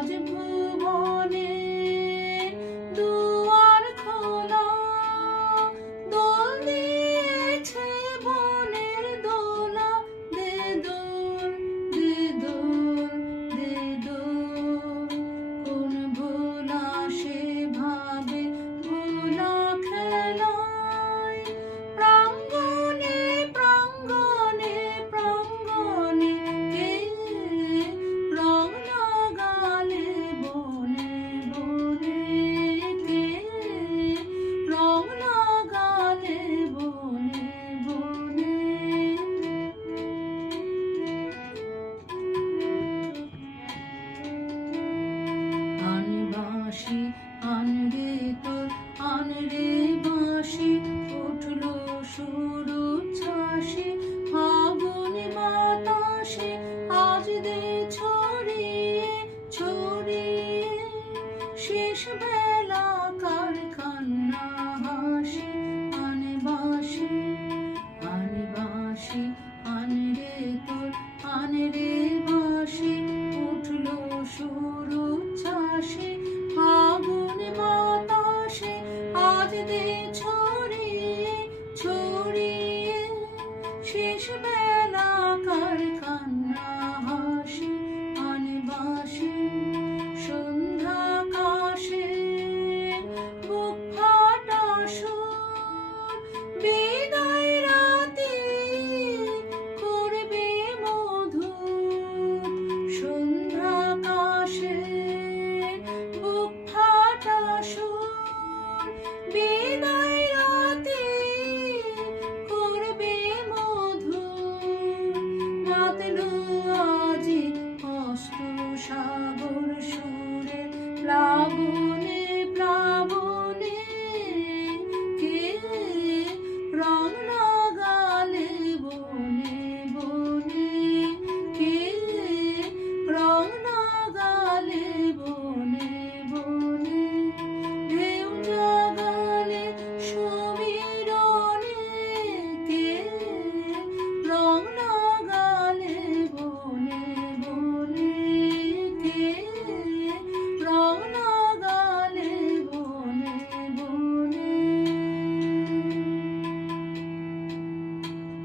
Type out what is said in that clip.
Audible. বেলা কার কান্না